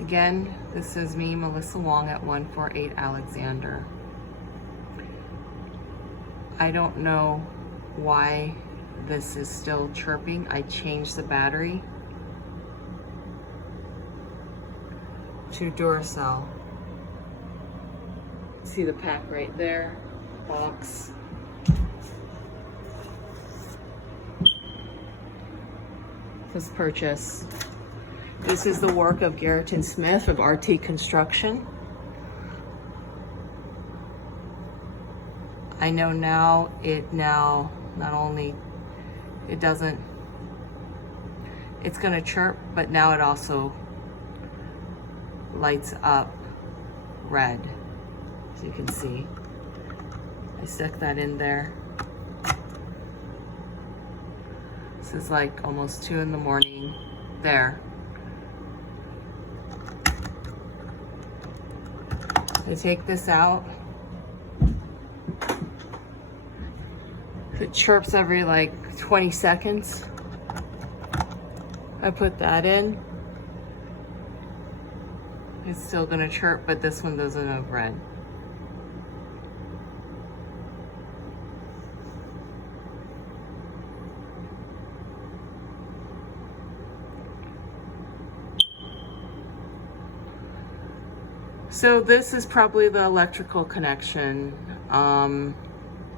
Again, this is me, Melissa Wong at 148 Alexander. I don't know why this is still chirping. I changed the battery to duracell. See the pack right there, box. This purchase. This is the work of Garreton Smith of Artique Construction. I know now not only it doesn't, it's gonna chirp, but now it also lights up red, as you can see. I stuck that in there. This is like almost 2 in the morning. There. I take this out. It chirps every like 20 seconds. I put that in. It's still gonna chirp, but this one doesn't have red. So this is probably the electrical connection.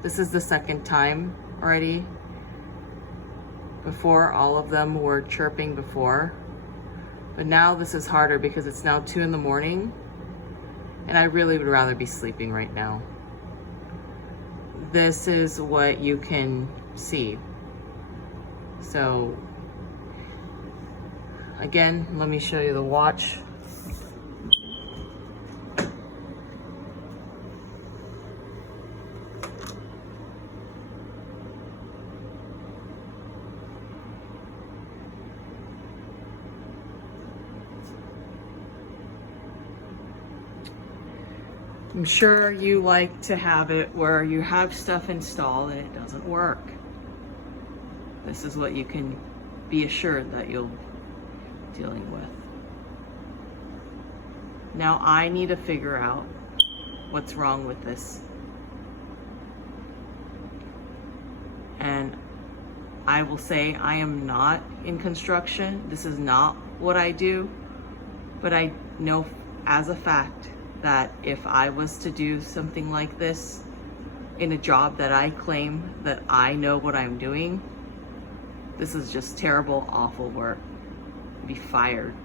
This is the second time already. Before, all of them were chirping before. But now this is harder because it's now 2 in the morning and I really would rather be sleeping right now. This is what you can see. So again, let me show you the watch. I'm sure you like to have it where you have stuff installed and it doesn't work. This is what you can be assured that you'll be dealing with. Now I need to figure out what's wrong with this. And I will say I am not in construction. This is not what I do, but I know as a fact that if I was to do something like this in a job that I claim that I know what I'm doing, this is just terrible, awful work. I'd be fired.